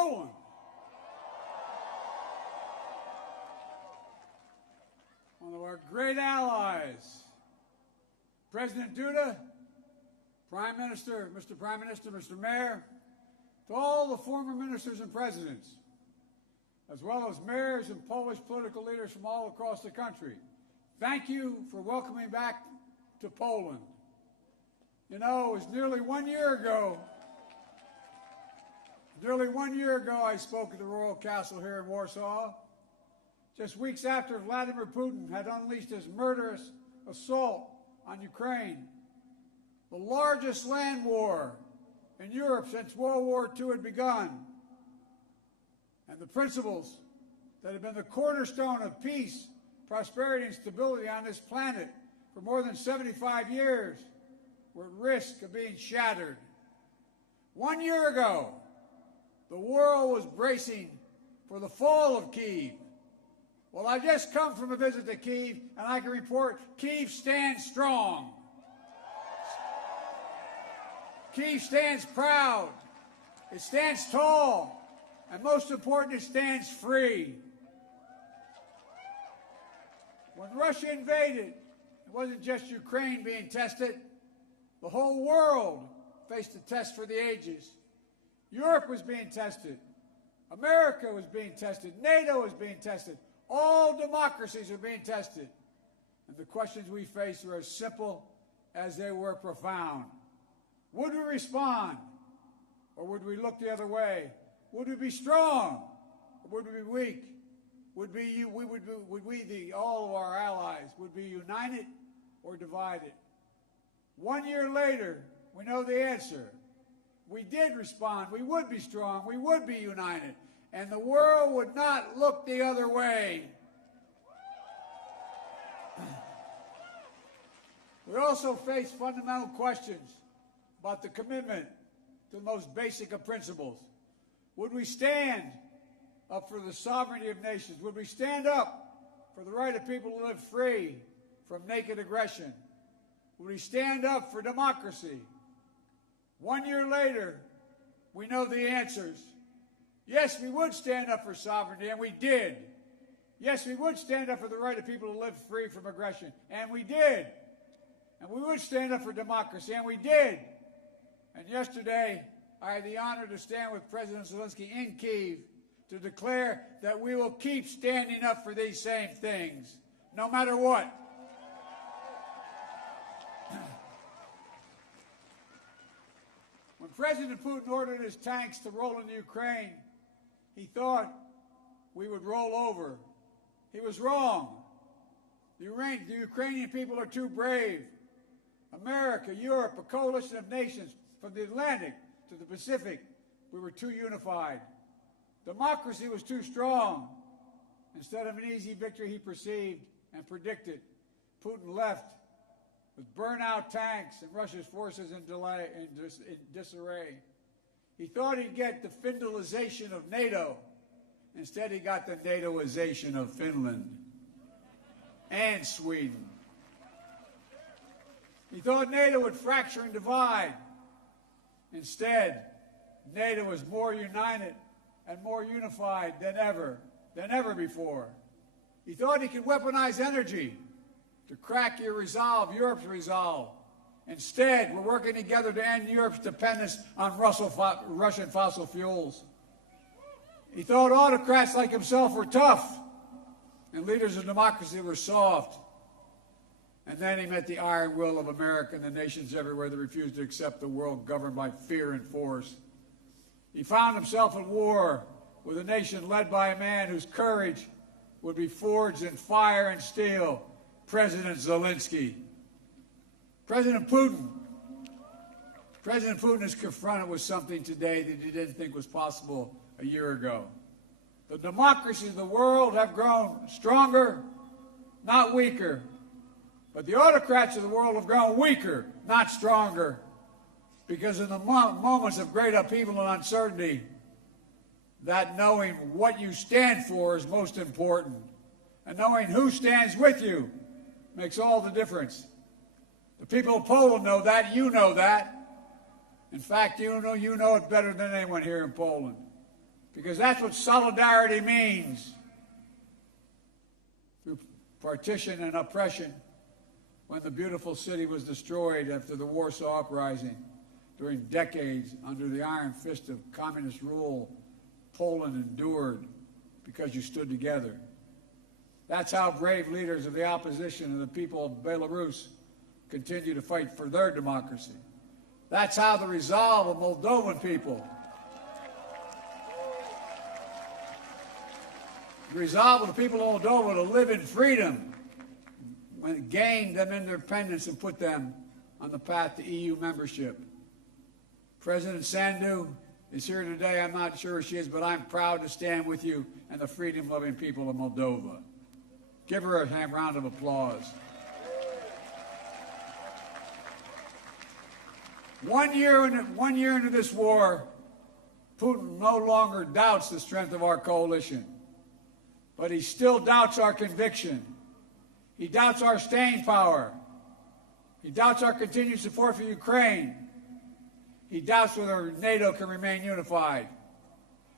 Poland. One of our great allies. President Duda, Prime Minister, Mr. Mayor, to all the former ministers and presidents, as well as mayors and Polish political leaders from all across the country, thank you for welcoming back to Poland. You know, it was nearly 1 year ago I spoke at the Royal Castle here in Warsaw, just weeks after Vladimir Putin had unleashed his murderous assault on Ukraine, the largest land war in Europe since World War II had begun. And the principles that have been the cornerstone of peace, prosperity, and stability on this planet for more than 75 years were at risk of being shattered. 1 year ago, the world was bracing for the fall of Kyiv. Well, I just come from a visit to Kyiv, and I can report Kyiv stands strong. Kyiv stands proud. It stands tall. And most important, it stands free. When Russia invaded, it wasn't just Ukraine being tested. The whole world faced a test for the ages. Europe was being tested. America was being tested. NATO was being tested. All democracies are being tested. And the questions we face are as simple as they were profound. Would we respond, or would we look the other way? Would we be strong, or would we be weak? All of our allies, would be united or divided? 1 year later, we know the answer. We did respond. We would be strong. We would be united. And the world would not look the other way. We also face fundamental questions about the commitment to the most basic of principles. Would we stand up for the sovereignty of nations? Would we stand up for the right of people to live free from naked aggression? Would we stand up for democracy? 1 year later, we know the answers. Yes, we would stand up for sovereignty, and we did. Yes, we would stand up for the right of people to live free from aggression, and we did. And we would stand up for democracy, and we did. And yesterday, I had the honor to stand with President Zelensky in Kyiv to declare that we will keep standing up for these same things, no matter what. When President Putin ordered his tanks to roll into Ukraine, he thought we would roll over. He was wrong. The Ukrainian people are too brave. America, Europe, a coalition of nations from the Atlantic to the Pacific, we were too unified. Democracy was too strong. Instead of an easy victory he perceived and predicted, Putin left with burnt-out tanks and Russia's forces in disarray. He thought he'd get the Finlandization of NATO. Instead, he got the NATOization of Finland and Sweden. He thought NATO would fracture and divide. Instead, NATO was more united and more unified than ever before. He thought he could weaponize energy to crack your resolve, Europe's resolve. Instead, we're working together to end Europe's dependence on Russian fossil fuels. He thought autocrats like himself were tough and leaders of democracy were soft. And then he met the iron will of America and the nations everywhere that refused to accept the world governed by fear and force. He found himself at war with a nation led by a man whose courage would be forged in fire and steel, President Zelensky. President Putin is confronted with something today that he didn't think was possible a year ago. The democracies of the world have grown stronger, not weaker. But the autocrats of the world have grown weaker, not stronger. Because in the moments of great upheaval and uncertainty, that knowing what you stand for is most important. And knowing who stands with you makes all the difference. The people of Poland know that. You know that. In fact, you know it better than anyone here in Poland. because that's what solidarity means. Through partition and oppression, when the beautiful city was destroyed after the Warsaw Uprising, during decades under the iron fist of communist rule, Poland endured because you stood together. That's how brave leaders of the opposition and the people of Belarus continue to fight for their democracy. That's how the resolve of Moldovan people, the resolve of the people of Moldova to live in freedom, when it gained them independence and put them on the path to EU membership. President Sandu is here today. I'm not sure she is, but I'm proud to stand with you and the freedom-loving people of Moldova. Give her a round of applause. 1 year into this war, Putin no longer doubts the strength of our coalition, but he still doubts our conviction. He doubts our staying power. He doubts our continued support for Ukraine. He doubts whether NATO can remain unified.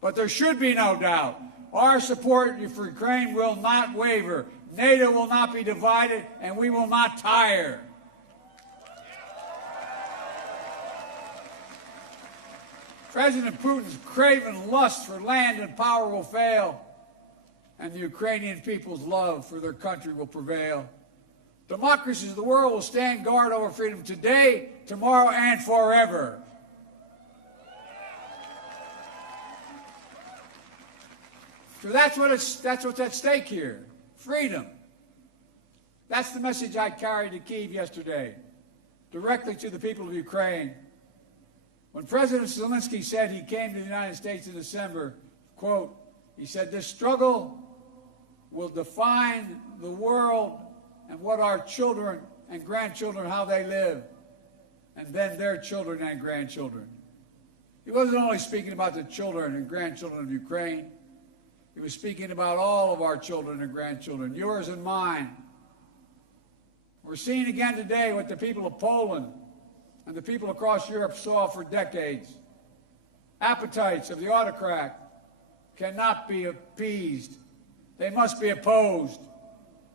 But there should be no doubt. Our support for Ukraine will not waver. NATO will not be divided, and we will not tire. President Putin's craven lust for land and power will fail, and the Ukrainian people's love for their country will prevail. Democracies of the world will stand guard over freedom today, tomorrow, and forever. So that's what's at stake here. Freedom. That's the message I carried to Kyiv yesterday, directly to the people of Ukraine. When President Zelensky said he came to the United States in December, quote, he said, "This struggle will define the world and what our children and grandchildren, how they live, and then their children and grandchildren." He wasn't only speaking about the children and grandchildren of Ukraine. He was speaking about all of our children and grandchildren, yours and mine. We're seeing again today what the people of Poland and the people across Europe saw for decades. Appetites of the autocrat cannot be appeased. They must be opposed.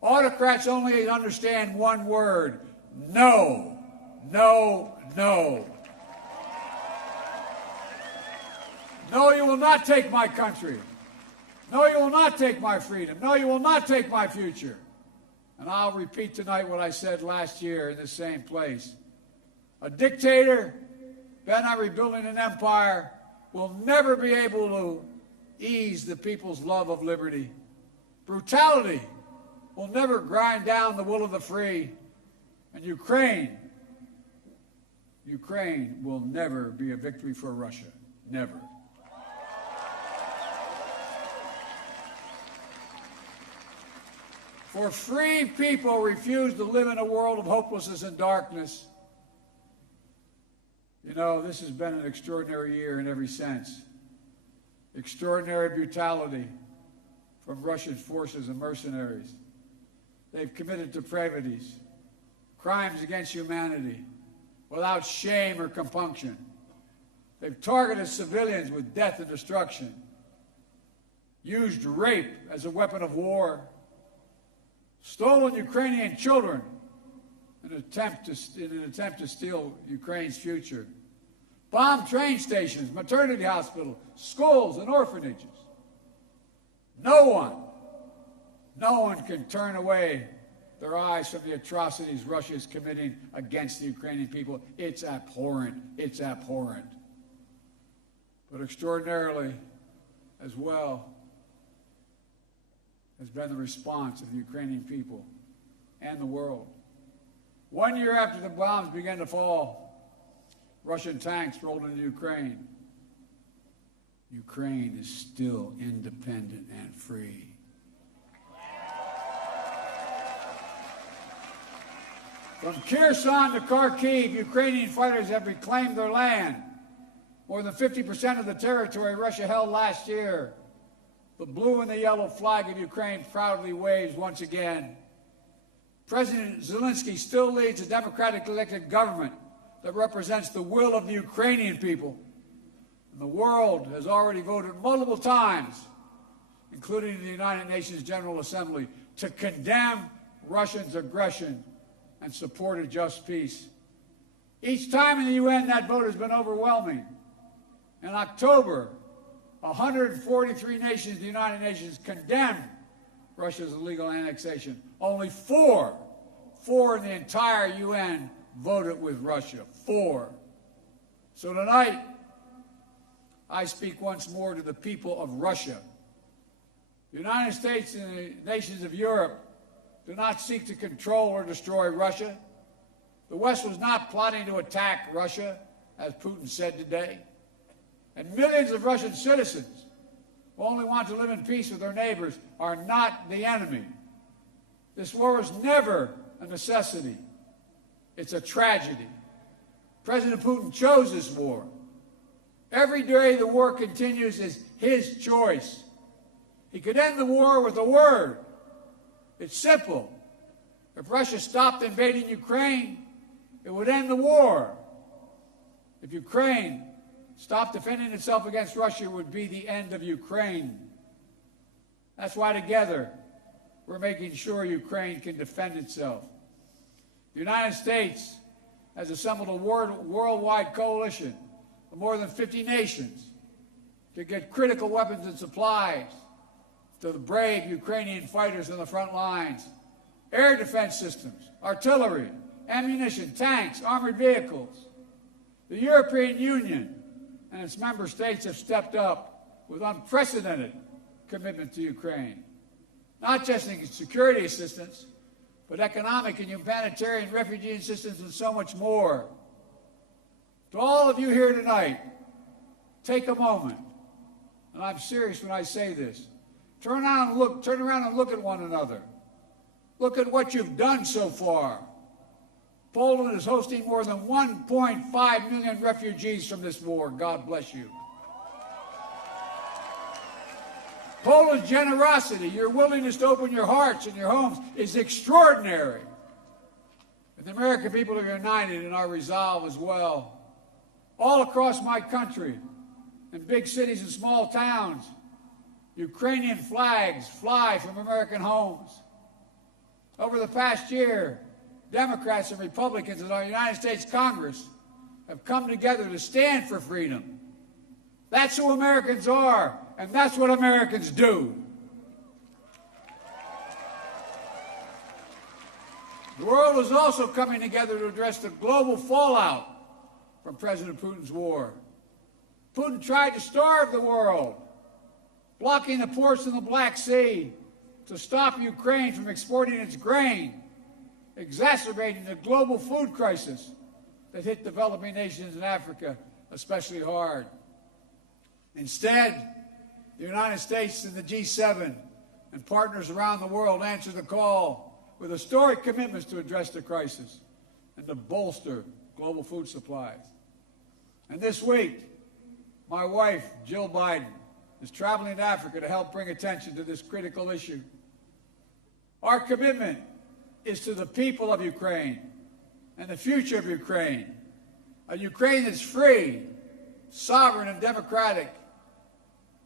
Autocrats only understand one word: no, no, no. No, you will not take my country. No, you will not take my freedom. No, you will not take my future. And I'll repeat tonight what I said last year in the same place. A dictator bent on rebuilding an empire will never be able to ease the people's love of liberty. Brutality will never grind down the will of the free. And Ukraine will never be a victory for Russia. Never. For free people refuse to live in a world of hopelessness and darkness. You know, this has been an extraordinary year in every sense. Extraordinary brutality from Russian forces and mercenaries. They've committed depravities, crimes against humanity, without shame or compunction. They've targeted civilians with death and destruction, used rape as a weapon of war, stolen Ukrainian children in an attempt to steal Ukraine's future, bombed train stations, maternity hospitals, schools, and orphanages. No one can turn away their eyes from the atrocities Russia is committing against the Ukrainian people. It's abhorrent. It's abhorrent. But extraordinarily, as well, has been the response of the Ukrainian people and the world. 1 year after the bombs began to fall, Russian tanks rolled into Ukraine. Ukraine is still independent and free. From Kherson to Kharkiv, Ukrainian fighters have reclaimed their land. More than 50% of the territory Russia held last year. The blue and the yellow flag of Ukraine proudly waves once again. President Zelensky still leads a democratically elected government that represents the will of the Ukrainian people. And the world has already voted multiple times, including the United Nations General Assembly, to condemn Russia's aggression and support a just peace. Each time in the UN, that vote has been overwhelming. In October, 143 nations of the United Nations condemned Russia's illegal annexation. Only four in the entire UN voted with Russia. 4. So tonight, I speak once more to the people of Russia. The United States and the nations of Europe do not seek to control or destroy Russia. The West was not plotting to attack Russia, as Putin said today. And millions of Russian citizens who only want to live in peace with their neighbors are not the enemy. This war was never a necessity. It's a tragedy. President Putin chose this war. Every day the war continues is his choice. He could end the war with a word. It's simple. If Russia stopped invading Ukraine, it would end the war. If Ukraine stopped defending itself against Russia, it would be the end of Ukraine. That's why together we're making sure Ukraine can defend itself. The United States has assembled a worldwide coalition of more than 50 nations to get critical weapons and supplies to the brave Ukrainian fighters on the front lines. Air defense systems, artillery, ammunition, tanks, armored vehicles. The European Union and its member states have stepped up with unprecedented commitment to Ukraine, not just in security assistance, but economic and humanitarian refugee assistance and so much more. To all of you here tonight, take a moment, and I'm serious when I say this. Turn around and look at one another. Look at what you've done so far. Poland is hosting more than 1.5 million refugees from this war. God bless you. Poland's generosity, your willingness to open your hearts and your homes is extraordinary. And the American people are united in our resolve as well. All across my country, in big cities and small towns, Ukrainian flags fly from American homes. Over the past year, Democrats and Republicans in our United States Congress have come together to stand for freedom. That's who Americans are, and that's what Americans do. The world is also coming together to address the global fallout from President Putin's war. Putin tried to starve the world, blocking the ports in the Black Sea to stop Ukraine from exporting its grain, exacerbating the global food crisis that hit developing nations in Africa especially hard. Instead, the United States and the G7 and partners around the world answered the call with historic commitments to address the crisis and to bolster global food supplies. And this week, my wife, Jill Biden, is traveling to Africa to help bring attention to this critical issue. Our commitment is to the people of Ukraine and the future of Ukraine, a Ukraine that's free, sovereign, and democratic.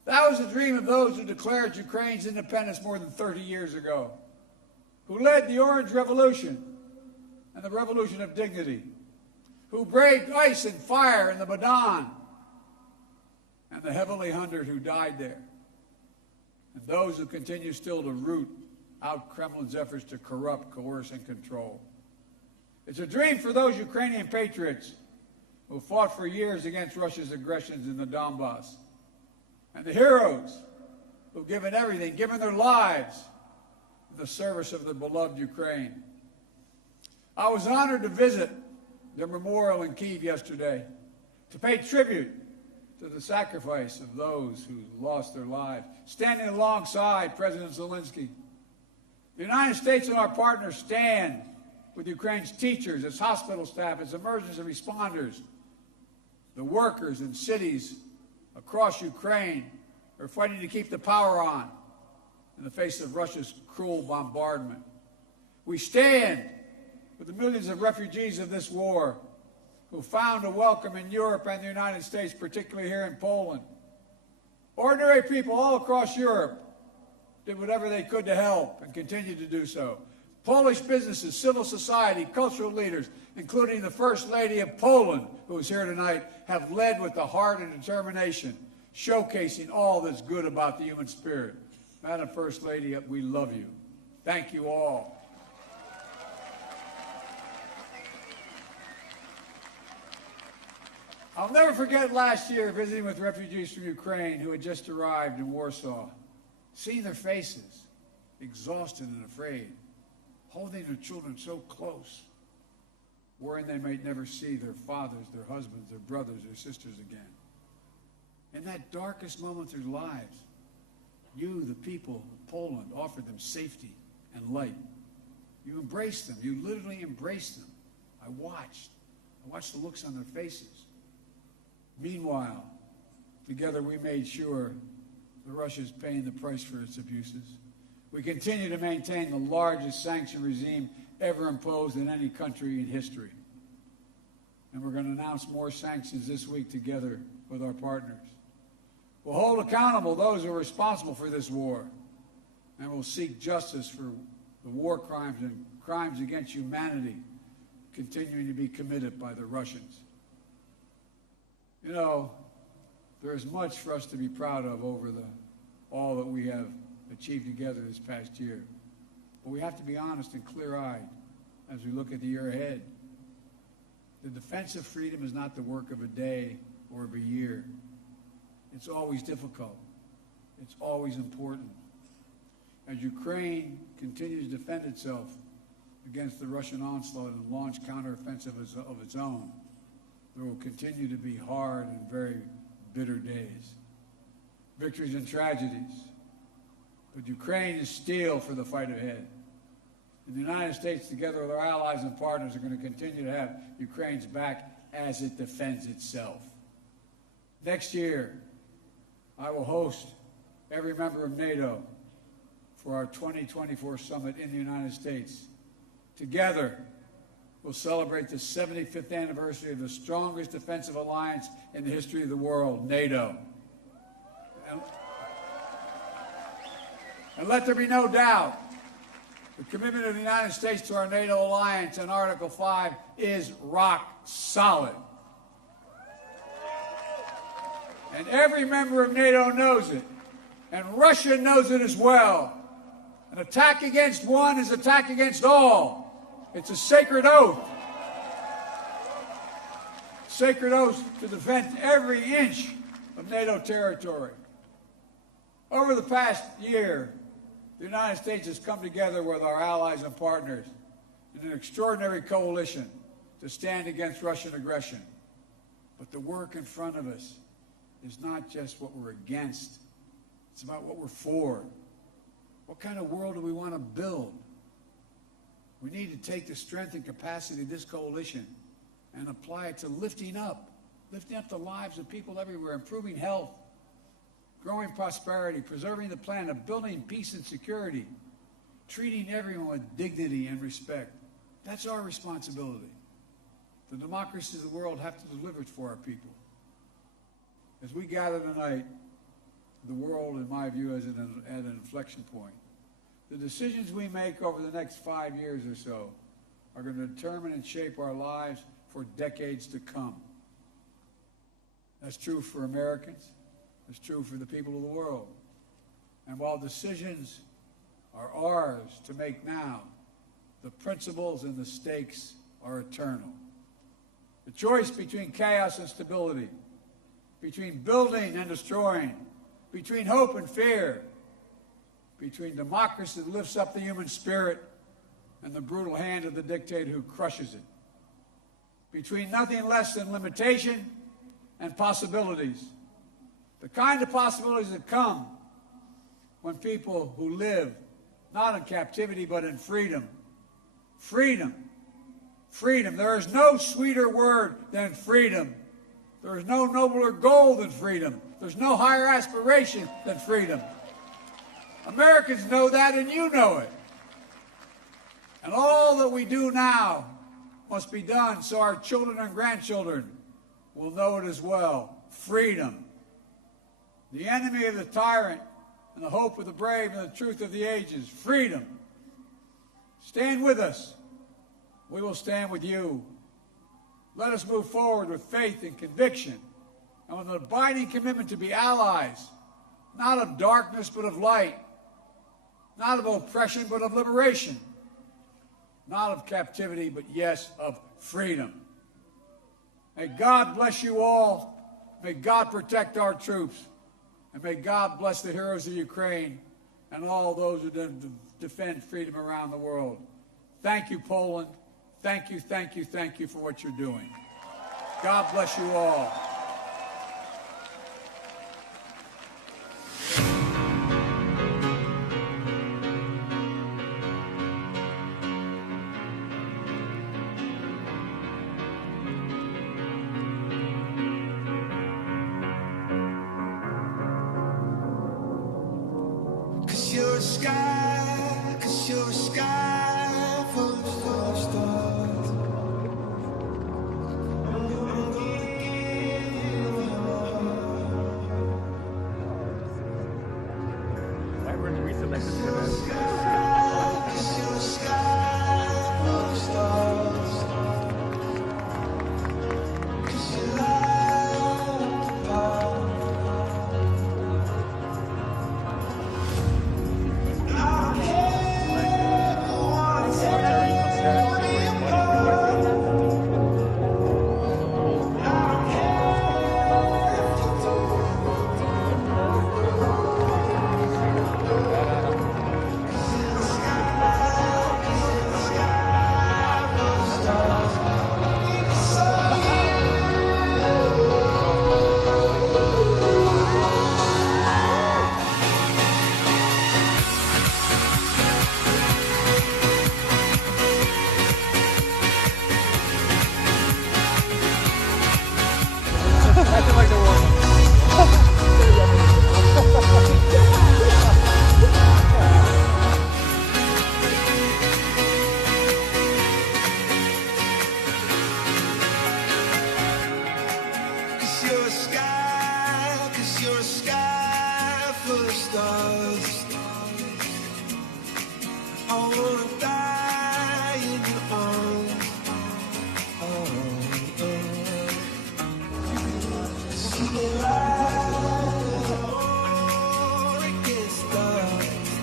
That was the dream of those who declared Ukraine's independence more than 30 years ago, who led the Orange Revolution and the Revolution of Dignity, who braved ice and fire in the Maidan, and the Heavenly 100 who died there, and those who continue still to root out Kremlin's efforts to corrupt, coerce, and control. It's a dream for those Ukrainian patriots who fought for years against Russia's aggressions in the Donbass, and the heroes who've given everything, given their lives in the service of the beloved Ukraine. I was honored to visit their memorial in Kyiv yesterday, to pay tribute to the sacrifice of those who lost their lives, standing alongside President Zelensky. The United States and our partners stand with Ukraine's teachers, its hospital staff, its emergency responders, the workers in cities across Ukraine who are fighting to keep the power on in the face of Russia's cruel bombardment. We stand with the millions of refugees of this war who found a welcome in Europe and the United States, particularly here in Poland. Ordinary people all across Europe did whatever they could to help and continue to do so. Polish businesses, civil society, cultural leaders, including the First Lady of Poland, who is here tonight, have led with the heart and determination, showcasing all that's good about the human spirit. Madam First Lady, we love you. Thank you all. I'll never forget last year visiting with refugees from Ukraine who had just arrived in Warsaw, seeing their faces, exhausted and afraid, holding their children so close, worrying they might never see their fathers, their husbands, their brothers, their sisters again. In that darkest moment of their lives, you, the people of Poland, offered them safety and light. You embraced them. You literally embraced them. I watched the looks on their faces. Meanwhile, together we made sure that Russia's paying the price for its abuses. We continue to maintain the largest sanction regime ever imposed in any country in history. And we're going to announce more sanctions this week together with our partners. We'll hold accountable those who are responsible for this war, and we'll seek justice for the war crimes and crimes against humanity continuing to be committed by the Russians. You know, there is much for us to be proud of over all that we have achieved together this past year. But we have to be honest and clear-eyed as we look at the year ahead. The defense of freedom is not the work of a day or of a year. It's always difficult. It's always important. As Ukraine continues to defend itself against the Russian onslaught and launch counteroffensive of its own, there will continue to be hard and very bitter days, victories and tragedies. But Ukraine is steel for the fight ahead. And the United States, together with our allies and partners, are going to continue to have Ukraine's back as it defends itself. Next year, I will host every member of NATO for our 2024 summit in the United States. Together, we'll celebrate the 75th anniversary of the strongest defensive alliance in the history of the world, NATO. And let there be no doubt, the commitment of the United States to our NATO alliance and Article 5 is rock solid. And every member of NATO knows it, and Russia knows it as well. An attack against one is an attack against all. It's a sacred oath. Sacred oath to defend every inch of NATO territory. Over the past year, the United States has come together with our allies and partners in an extraordinary coalition to stand against Russian aggression. But the work in front of us is not just what we're against. It's about what we're for. What kind of world do we want to build? We need to take the strength and capacity of this coalition and apply it to lifting up the lives of people everywhere, improving health, growing prosperity, preserving the planet, building peace and security, treating everyone with dignity and respect. That's our responsibility. The democracies of the world have to deliver it for our people. As we gather tonight, the world, in my view, is at an inflection point. The decisions we make over the next 5 years or so are going to determine and shape our lives for decades to come. That's true for Americans. It's true for the people of the world. And while decisions are ours to make now, the principles and the stakes are eternal. The choice between chaos and stability, between building and destroying, between hope and fear, between democracy that lifts up the human spirit and the brutal hand of the dictator who crushes it, between nothing less than limitation and possibilities. The kind of possibilities that come when people who live not in captivity but in freedom. Freedom. Freedom. There is no sweeter word than freedom. There is no nobler goal than freedom. There's no higher aspiration than freedom. Americans know that, and you know it. And all that we do now must be done so our children and grandchildren will know it as well. Freedom. The enemy of the tyrant and the hope of the brave and the truth of the ages. Freedom. Stand with us. We will stand with you. Let us move forward with faith and conviction and with an abiding commitment to be allies, not of darkness but of light, not of oppression but of liberation, not of captivity but yes, of freedom. May God bless you all. May God protect our troops. And may God bless the heroes of Ukraine and all those who defend freedom around the world. Thank you, Poland. Thank you, thank you, thank you for what you're doing. God bless you all. You're a sky, 'cause you're a sky full of stars. I'm gonna give you Why weren't we selected for a this? sky, 'cause you're a sky full of stars. 'Cause you light the path. Acting like the warm-up. You're a sky, 'cause you're a sky full of stars.